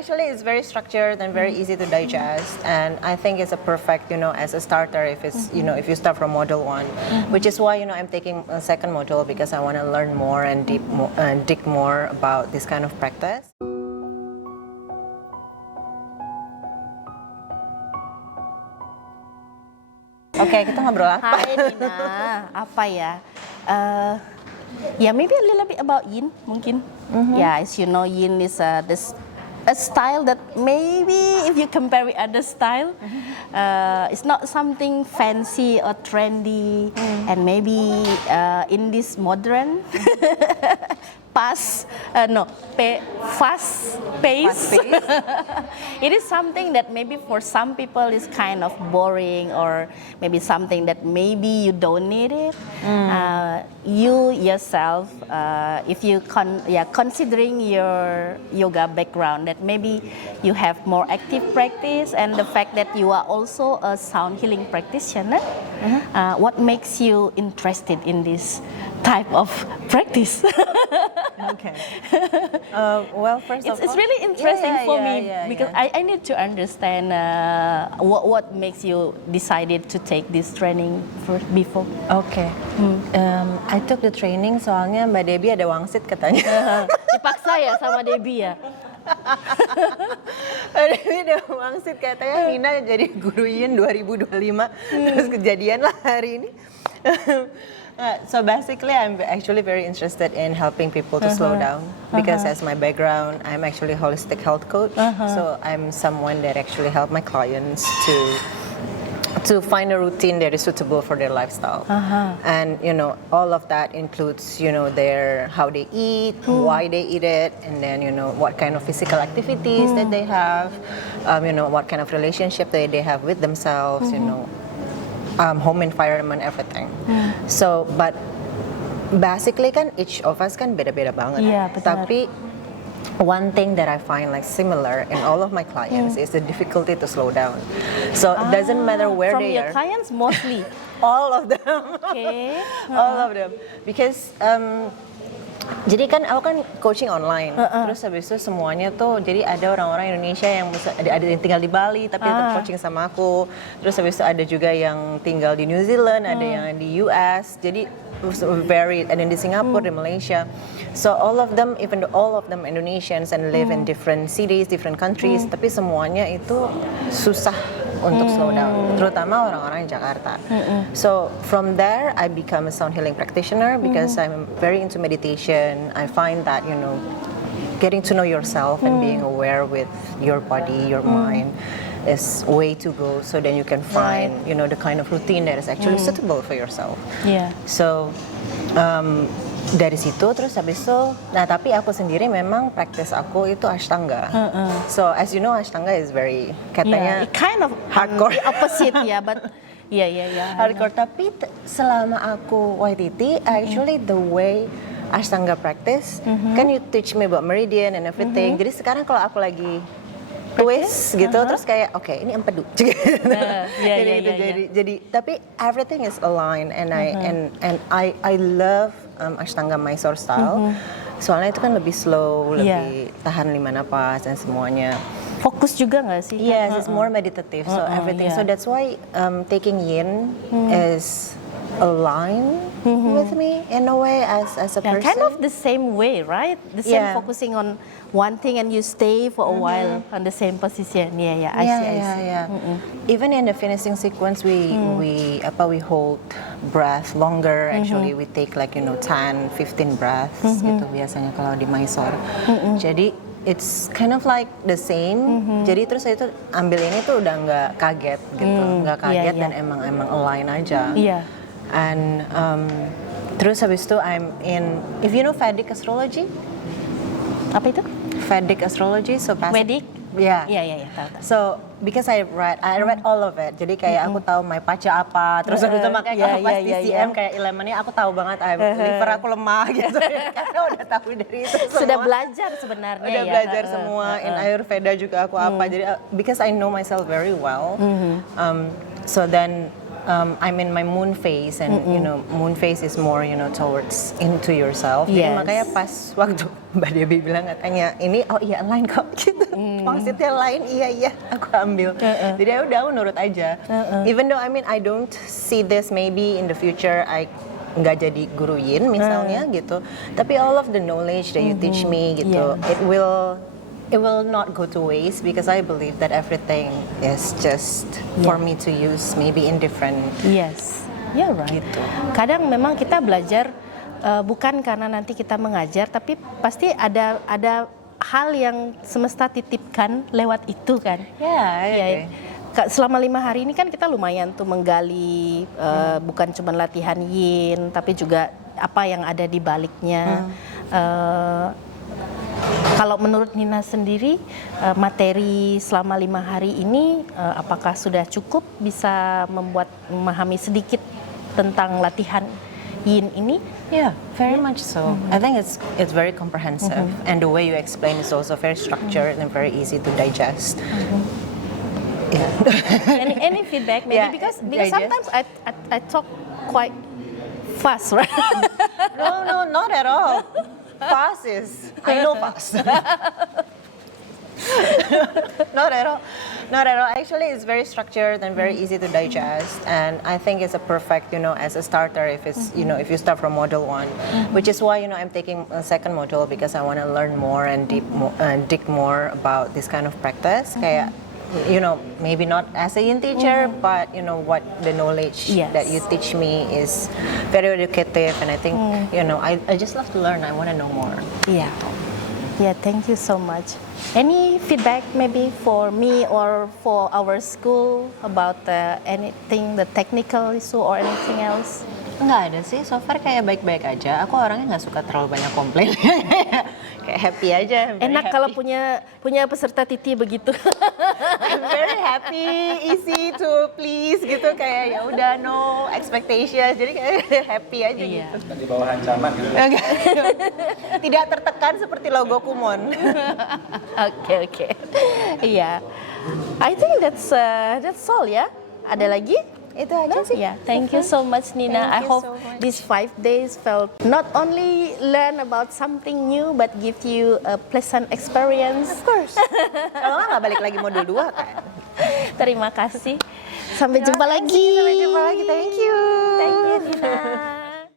actually it's very structured and very easy to digest, and I think it's a perfect, as a starter if it's, if you start from module 1, which is why, I'm taking a second module because I want to learn more and dig more about this kind of practice. Oke, kita ngobrol apa? Hai Nina, apa ya? Maybe a little bit about yin, mungkin. Yeah, as you know, yin is a style that maybe if you compare with other style, it's not something fancy or trendy, and maybe in this modern, fast pace. It is something that maybe for some people is kind of boring, or maybe something that maybe you don't need it. You yourself, if you considering your yoga background, that maybe you have more active practice, and the fact that you are also a sound healing practitioner, what makes you interested in this type of practice? Okay. Well, first of all, it's really interesting for me because I need to understand what makes you decided to take this training before. Okay. I took the training soalnya Mbak Debbie ada wangsit katanya. Dipaksa ya sama Debbie ya. Debbie ada wangsit katanya Nina jadi guru yin 2025 terus kejadian lah hari ini. So basically, I'm actually very interested in helping people to slow down because as my background, I'm actually a holistic health coach. So I'm someone that actually help my clients to find a routine that is suitable for their lifestyle. And all of that includes their how they eat, why they eat it, and then what kind of physical activities that they have, what kind of relationship that they have with themselves, home environment, everything. So, but basically kan each of us kan beda-beda banget. Iya, benar. Tapi one thing that I find like similar in all of my clients is the difficulty to slow down. So it doesn't matter where from they your are. clients mostly. All of them. Okay. All of them. Because jadi kan aku kan coaching online, terus habis itu semuanya tuh, jadi ada orang-orang Indonesia yang ada yang tinggal di Bali tapi tetap coaching sama aku, terus habis itu ada juga yang tinggal di New Zealand, ada yang di US, jadi varied, ada yang di Singapura, di Malaysia. So all of them, even though all of them Indonesians and live in different cities, different countries, tapi semuanya itu susah untuk slow down, terutama orang-orang di Jakarta. So from there, I become a sound healing practitioner because I'm very into meditation. I find that getting to know yourself and being aware with your body, your mind is way to go. So then you can find the kind of routine that is actually suitable for yourself. Yeah. So dari situ terus habis itu, nah tapi aku sendiri memang praktis aku itu Ashtanga. So as you know, Ashtanga is very katanya it kind of hardcore. The opposite but hardcore. Tapi selama aku YTT, actually the way Ashtanga practice, kan you teach me about meridian and everything. Jadi sekarang kalau aku lagi twist gitu, terus kayak oke, ini empedu. Jadi tapi everything is aligned, and I love Ashtanga Mysore style. Soalnya itu kan lebih slow, lebih tahan 5 napas dan semuanya. Fokus juga nggak sih? Yes, it's more meditative. So everything. So that's why taking yin is aligned with me in a way as a person. Kind of the same way, right? The same focusing on one thing and you stay for a while on the same position. I see. Even in the finishing sequence, we hold breath longer. Actually, we take 10, 15 breaths gitu biasanya kalau di Mysore. Jadi it's kind of like the same. Jadi terus saya itu ambil ini tuh udah nggak kaget gitu, nggak kaget dan emang align aja. And terus habis itu I'm in, if you know Vedic astrology. Apa itu? Vedic astrology, so Vedic? Yeah. Tahu. So because I read all of it. Jadi kayak aku tahu my paca apa, terus habis itu makanya kalau pas TCM kayak elemennya aku tahu banget, liver aku lemah gitu. Karena udah tahu dari itu semua. Sudah belajar sebenarnya Udah belajar semua. In Ayurveda juga aku apa. Jadi because I know myself very well. So then I'm in my moon phase, and moon phase is more towards into yourself. Jadi makanya pas waktu Mbak Debbie bilang katanya ini align kok gitu. wasit yang lain iya aku ambil. Jadi ya udah aku nurut aja. Even though I mean I don't see this maybe in the future I nggak jadi guru yin misalnya gitu, tapi all of the knowledge that you teach me gitu, it will not go to waste because I believe that everything is just for me to use maybe in different. Yes, yeah right. Gitu. Kadang memang kita belajar bukan karena nanti kita mengajar, tapi pasti ada hal yang semesta titipkan lewat itu kan. Ya. Selama 5 hari ini kan kita lumayan tuh menggali bukan cuma latihan yin, tapi juga apa yang ada di baliknya. Kalau menurut Nina sendiri, materi selama 5 hari ini apakah sudah cukup bisa memahami sedikit tentang latihan yin ini? Yeah, very much so. I think it's very comprehensive, and the way you explain is also very structured and very easy to digest. Any feedback maybe because sometimes I talk quite fast, right? No, not at all. Fast is I know fast. Not at all. Actually, it's very structured and very easy to digest, and I think it's a perfect, as a starter if it's, if you start from module 1, which is why, I'm taking a second module because I want to learn more and dig more about this kind of practice. Kayak, maybe not as a yin teacher, but what the knowledge that you teach me is very educative, and I think, I just love to learn. I want to know more. Yeah, thank you so much. Any feedback maybe for me or for our school about anything, the technical issue or anything else? Nggak ada sih, so far kayak baik-baik aja. Aku orangnya nggak suka terlalu banyak komplain. Kayak happy aja. Enak happy. Kalau punya peserta Titi begitu. I'm very happy, easy to please gitu, kayak ya udah no expectations. Jadi kayak happy aja gitu. Di bawah ancaman gitu. Tidak tertekan seperti logo Kumon. Oke. Iya. I think that's all ya. Ada lagi? Itu aja sih. Yeah, thank you so much, Nina. Thank I you hope so much. these 5 days felt not only learn about something new, but give you a pleasant experience. Of course. Kalau nggak balik lagi modul 2 kan. Terima kasih. Sampai jumpa lagi. Sampai jumpa lagi. Thank you. Thank you, Nina.